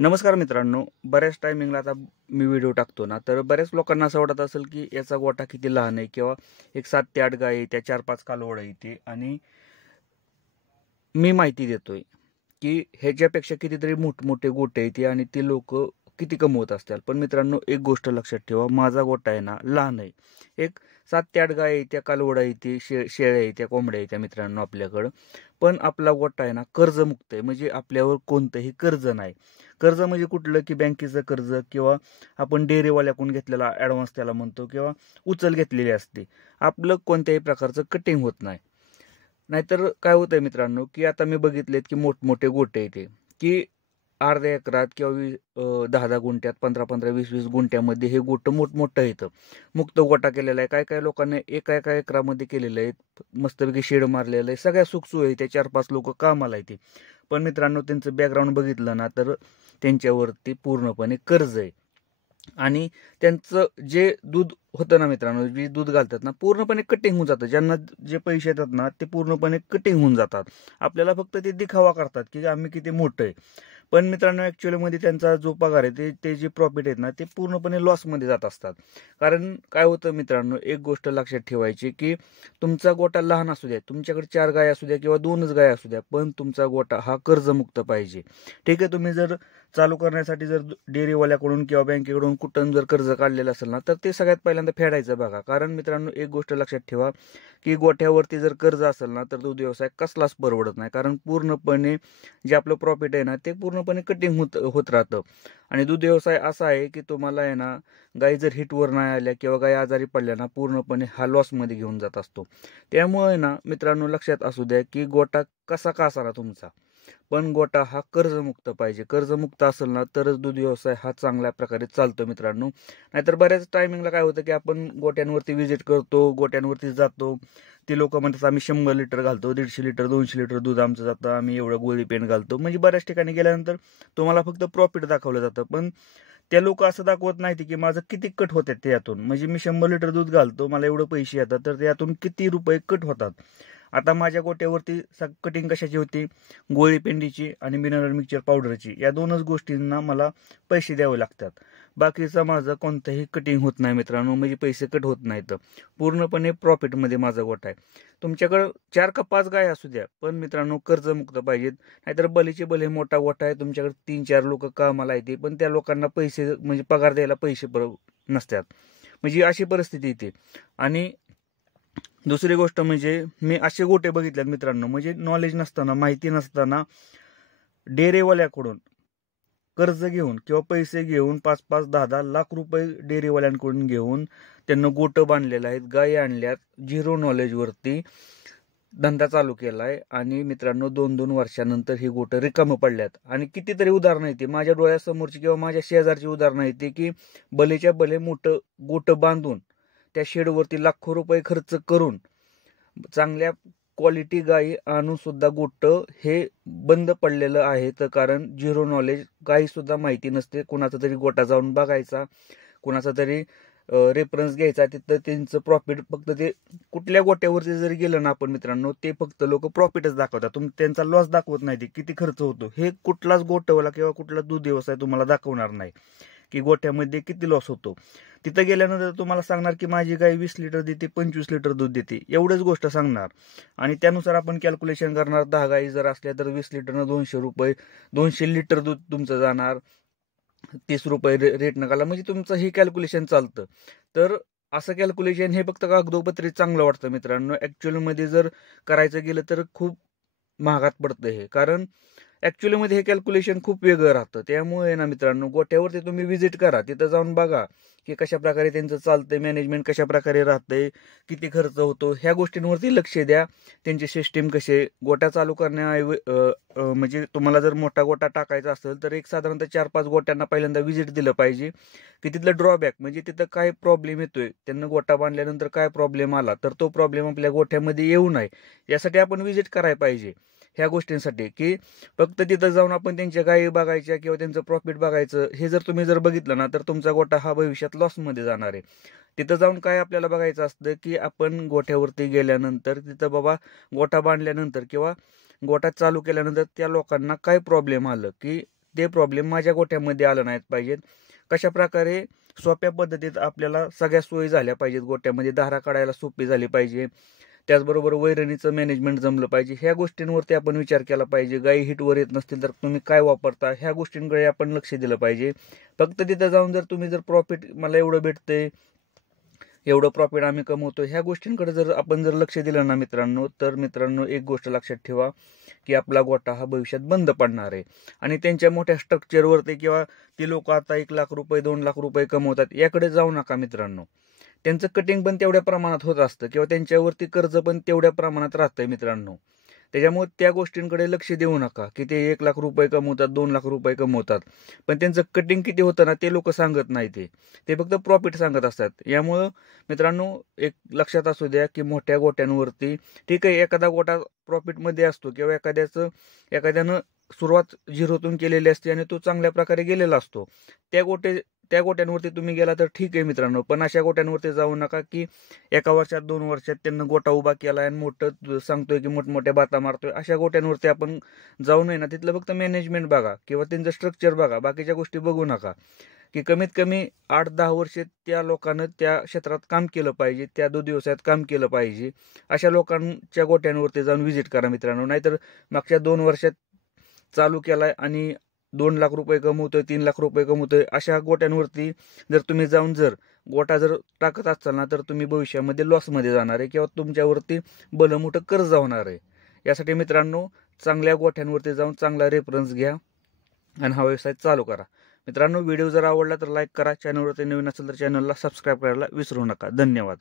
नमस्कार मित्रांनो, बऱ्याच टायमिंगला आता मी व्हिडिओ टाकतो ना, तर बऱ्याच लोकांना असं वाटत असेल की याचा गोठा किती लहान आहे किंवा एक 7 ते 8 गायी, त्या 4-5 कालवड येते आणि मी माहिती देतोय की ह्याच्यापेक्षा कितीतरी मोठमोठे गोटे येते आणि ती लोक किती कमवत असतील. पण मित्रांनो, एक गोष्ट लक्षात ठेवा, माझा गोठा आहे ना लहान आहे. एक 7 ते 8 गायी येत्या, कालवडा येते, शेळ्या येत्या, कोंबड्या येत्या मित्रांनो आपल्याकडं. पण आपला गोठा आहे ना कर्जमुक्त आहे, म्हणजे आपल्यावर कोणतंही कर्ज नाही. कर्ज म्हणजे कुठलं, की बँकेचं कर्ज किंवा आपण डेअरीवाल्याकडून घेतलेला ॲडव्हान्स त्याला म्हणतो, किंवा उचल घेतलेली असते. आपलं कोणत्याही प्रकारचं कटिंग होत नाही. नाहीतर काय होतंय मित्रांनो, की आता मी बघितलेत की मोठमोठे गोटे येते की अर्ध्या एकरात किंवा 10-10 गुंठ्यात, 15-15, 20-20 गुंठ्यामध्ये हे गोटं मोठमोठं येतं. मुक्त गोटा केलेला आहे. काय काय लोकांनी एका एका एकरामध्ये केलेलं आहे. मस्तपैकी शेड मारलेलं आहे. सगळ्या सुखसोयी, त्या 4-5 लोक कामाला येते. पण मित्रांनो, त्यांचं बॅकग्राऊंड बघितलं ना तर त्यांच्यावरती पूर्णपणे कर्ज आहे. आणि त्यांचं जे दूध होतं ना मित्रांनो, जे दूध घालतात ना, पूर्णपणे कटिंग होऊन जातं. ज्यांना जे पैसे येतात ना ते पूर्णपणे कटिंग होऊन जातात. आपल्याला फक्त ते दिखावा करतात की आम्ही किती मोठं आहे. पण मित्रांनो, ॲक्च्युअलीमध्ये त्यांचा जो पगार आहे ते जे प्रॉफिट आहेत ना ते पूर्णपणे लॉसमध्ये जात असतात. कारण काय होतं मित्रांनो, एक गोष्ट लक्षात ठेवायची की तुमचा गोठा लहान असू द्या, तुमच्याकडे 4 गाय असू द्या किंवा 2च गाय असू द्या, पण तुमचा गोठा हा कर्जमुक्त पाहिजे. ठीक आहे, तुम्ही जर चालू करण्यासाठी जर डेअरीवाल्याकडून किंवा बँकेकडून कुठून जर कर्ज काढलेलं असेल ना तर ते सगळ्यात पहिल्यांदा फेडायचं बघा. कारण मित्रांनो, एक गोष्ट लक्षात ठेवा की गोठ्यावरती जर कर्ज असेल ना तर दूध व्यवसाय कसलाच परवडत नाही. कारण पूर्णपणे जे आपलं प्रॉफिट आहे ना ते पूर्णपणे कटिंग होत राहतं. आणि दूध व्यवसाय असा आहे की तुम्हाला आहे ना, गाई जर हिटवर नाही आल्या किंवा गाई आजारी पडल्या ना, पूर्णपणे हा लॉसमध्ये घेऊन जात असतो. त्यामुळे ना मित्रांनो, लक्षात असू द्या की गोठा कसा का असावा तुमचा, पण गोठा हा कर्जमुक्त पाहिजे. कर्जमुक्त असेल ना तरच दूध व्यवसाय हा चांगल्या प्रकारे चालतो मित्रांनो. नाहीतर बऱ्याच टायमिंगला काय होतं की आपण गोट्यांवरती व्हिजिट करतो, गोट्यांवरती जातो, ती लोक म्हणतात आम्ही 100 लिटर घालतो, 150 लिटर, 200 लिटर दूध आमचं जातं, आम्ही एवढं गोळी पेंट घालतो. म्हणजे बऱ्याच ठिकाणी गेल्यानंतर तुम्हाला फक्त प्रॉफिट दाखवलं जातं, पण त्या लोक असं दाखवत नाहीत की माझं किती कट होतात त्यातून. म्हणजे मी 100 लिटर दूध घालतो, मला एवढं पैसे येतात, तर त्यातून किती रुपये कट होतात. आता माझ्या गोट्यावरती कटिंग कशाची होती, गोळी पेंडीची आणि मिनरल मिक्सचर पावडरची. या 2च गोष्टींना मला पैसे द्यावे लागतात. बाकीचं माझं कोणतंही कटिंग होत नाही मित्रांनो, म्हणजे पैसे कट होत नाहीत. पूर्णपणे प्रॉफिटमध्ये माझा गोठा आहे. तुमच्याकडं 4 का 5 गाय असू द्या, पण मित्रांनो कर्जमुक्त पाहिजेत. नाहीतर भलेचे भले मोठा गोठा आहे, तुमच्याकडे 3-4 लोक कामाला येते, पण त्या लोकांना पैसे म्हणजे पगार द्यायला पैसे नसतात. म्हणजे अशी परिस्थिती येते. आणि दुसरी गोष्ट म्हणजे मी असे गोटे बघितलेत मित्रांनो, म्हणजे नॉलेज नसताना, माहिती नसताना डेअरीवाल्याकडून कर्ज घेऊन किंवा पैसे घेऊन 5-5, 10-10 लाख रुपये डेअरीवाल्यांकडून घेऊन त्यांना गोटं बांधलेलं आहेत, गायी आणल्यात, झिरो नॉलेजवरती धंदा चालू केलाय. आणि मित्रांनो, 2-2 वर्षानंतर ही गोटं रिकामं पडल्यात. आणि कितीतरी उदाहरणं येते माझ्या डोळ्यासमोरची किंवा माझ्या शेजारची उदाहरणं येते की भलेच्या भले मोठं गोटं बांधून त्या शेडवरती लाखो रुपये खर्च करून चांगल्या क्वालिटी गायी आणून सुद्धा गोटं हे बंद पडलेलं आहे. तर कारण झिरो नॉलेज, गायी सुद्धा माहिती नसते. कुणाचा तरी गोटा जाऊन बघायचा, कुणाचा तरी रेफरन्स घ्यायचा, तिथं त्यांचं प्रॉफिट फक्त ते कुठल्या गोट्यावरती जरी गेलं ना आपण मित्रांनो, ते फक्त लोक प्रॉफिटच दाखवतात. त्यांचा लॉस दाखवत नाही, ते किती खर्च होतो हे कुठलाच गोठवाला किंवा कुठला दूध व्यवसाय तुम्हाला दाखवणार नाही की गोठ्यामध्ये किती लॉस होतो. तिथं गेल्यानंतर तुम्हाला सांगणार की माझी गाय 20 लिटर देते, 25 लिटर दूध देते, एवढंच गोष्ट सांगणार. आणि त्यानुसार आपण कॅल्क्युलेशन करणार. 10 गायी जर असल्या तर 20 लिटरनं 200 रुपये, 200 लिटर दूध तुमचं जाणार, 30 रुपये रेट नकाला. म्हणजे तुमचं हे कॅल्क्युलेशन चालतं. तर असं कॅल्क्युलेशन हे फक्त कागदोपत्री चांगलं वाटतं मित्रांनो. ॲक्च्युअलमध्ये जर करायचं गेलं तर खूप महागात पडतं हे. कारण ॲक्च्युअलीमध्ये हे कॅल्क्युलेशन खूप वेगळं राहतं. त्यामुळे ना मित्रांनो, गोठ्यावरती तुम्ही व्हिजिट करा, तिथं जाऊन बघा की कशा प्रकारे त्यांचं चालतंय, मॅनेजमेंट कशा प्रकारे राहतंय, किती खर्च होतो, ह्या गोष्टींवरती लक्ष द्या. त्यांची सिस्टीम कशी, गोठा चालू म्हणजे तुम्हाला जर मोठा गोठा टाकायचा असेल तर एक साधारणतः 4-5 गोट्यांना पहिल्यांदा व्हिजिट दिलं पाहिजे की तिथलं ड्रॉबॅक, म्हणजे तिथं काय प्रॉब्लेम येतोय, त्यांना गोठा बांधल्यानंतर काय प्रॉब्लेम आला तर तो प्रॉब्लेम आपल्या गोठ्यामध्ये येऊ नये यासाठी आपण व्हिजिट करायला पाहिजे. ह्या गोष्टींसाठी की फक्त तिथं जाऊन आपण त्यांच्या गायी बघायच्या किंवा त्यांचं प्रॉफिट बघायचं, हे जर तुम्ही बघितलं ना तर तुमचा गोठा हा भविष्यात लॉसमध्ये जाणार आहे. तिथं जाऊन काय आपल्याला बघायचं असतं की आपण गोठ्यावरती गेल्यानंतर तिथं बाबा गोठा बांधल्यानंतर किंवा गोठा चालू केल्यानंतर त्या लोकांना काय प्रॉब्लेम आलं, की ते प्रॉब्लेम माझ्या गोठ्यामध्ये आलं नाहीत पाहिजेत. कशा प्रकारे सोप्या पद्धतीत आपल्याला सगळ्या सोयी झाल्या पाहिजेत गोठ्यामध्ये, धारा काढायला सोपी झाली पाहिजे, त्याचबरोबर वैरणीचं मॅनेजमेंट जमलं पाहिजे. ह्या गोष्टींवरती आपण विचार केला पाहिजे. गायी हिटवर येत नसतील तर तुम्ही काय वापरता, ह्या गोष्टींकडे आपण लक्ष दिलं पाहिजे. फक्त तिथं जाऊन जर तुम्ही जर प्रॉफिट मला एवढं भेटतंय, एवढं प्रॉफिट आम्ही कमवतो, ह्या गोष्टींकडे जर आपण जर लक्ष दिलं ना मित्रांनो, तर मित्रांनो एक गोष्ट लक्षात ठेवा की आपला गोठा हा भविष्यात बंद पडणार आहे. आणि त्यांच्या मोठ्या स्ट्रक्चरवरती किंवा ती लोक आता 1 लाख रुपये 2 लाख रुपये कमवतात याकडे जाऊ नका मित्रांनो. त्यांचं कटिंग पण तेवढ्या प्रमाणात होत असतं किंवा त्यांच्यावरती कर्ज पण तेवढ्या प्रमाणात राहतंय मित्रांनो. त्याच्यामुळे त्या गोष्टींकडे लक्ष देऊ नका की ते 1 लाख रुपये कमवतात 2 लाख रुपये कमवतात, पण त्यांचं कटिंग किती होतं ना ते लोक सांगत नाही. ते फक्त प्रॉफिट सांगत असतात. यामुळं मित्रांनो एक लक्षात असू द्या की मोठ्या गोट्यांवरती ठीक आहे, एखादा गोटा प्रॉफिटमध्ये असतो किंवा एखाद्यानं सुरुवात झिरोतून केलेली असते आणि तो चांगल्या प्रकारे गेलेला असतो. त्या गोट्यांवरती तुम्ही गेला तर ठीक आहे मित्रांनो, पण अशा गोट्यांवरती जाऊ नका की 1 वर्षात 2 वर्षात त्यांना गोटा उभा केला आणि मोठं सांगतोय की मोठमोठ्या बाता मारतोय. अशा गोट्यांवरती आपण जाऊ नये ना. तिथलं फक्त मॅनेजमेंट बघा किंवा त्यांचं स्ट्रक्चर बघा, बाकीच्या गोष्टी बघू नका. की कमीत कमी 8-10 वर्ष त्या लोकांना त्या क्षेत्रात काम केलं पाहिजे, त्या दूध व्यवसायात काम केलं पाहिजे. अशा लोकांच्या गोट्यांवरती जाऊन व्हिजिट करा मित्रांनो. नाहीतर मागच्या 2 वर्षात चालू केलाय आणि 2 लाख रुपये कमवतोय 3 लाख रुपये कमवतोय, अशा गोट्यांवरती जर तुम्ही जाऊन जर गोटा जर टाकत असाल ना, तर तुम्ही भविष्यामध्ये लॉसमध्ये जाणार आहे किंवा तुमच्यावरती भलं मोठं कर्ज होणार आहे. यासाठी मित्रांनो चांगल्या गोठ्यांवरती जाऊन चांगला रेफरन्स घ्या आणि हा व्यवसाय चालू करा. मित्रांनो व्हिडिओ जर आवडला तर लाईक करा, चॅनलवरती नवीन असेल तर चॅनलला सबस्क्राईब करायला विसरू नका. धन्यवाद.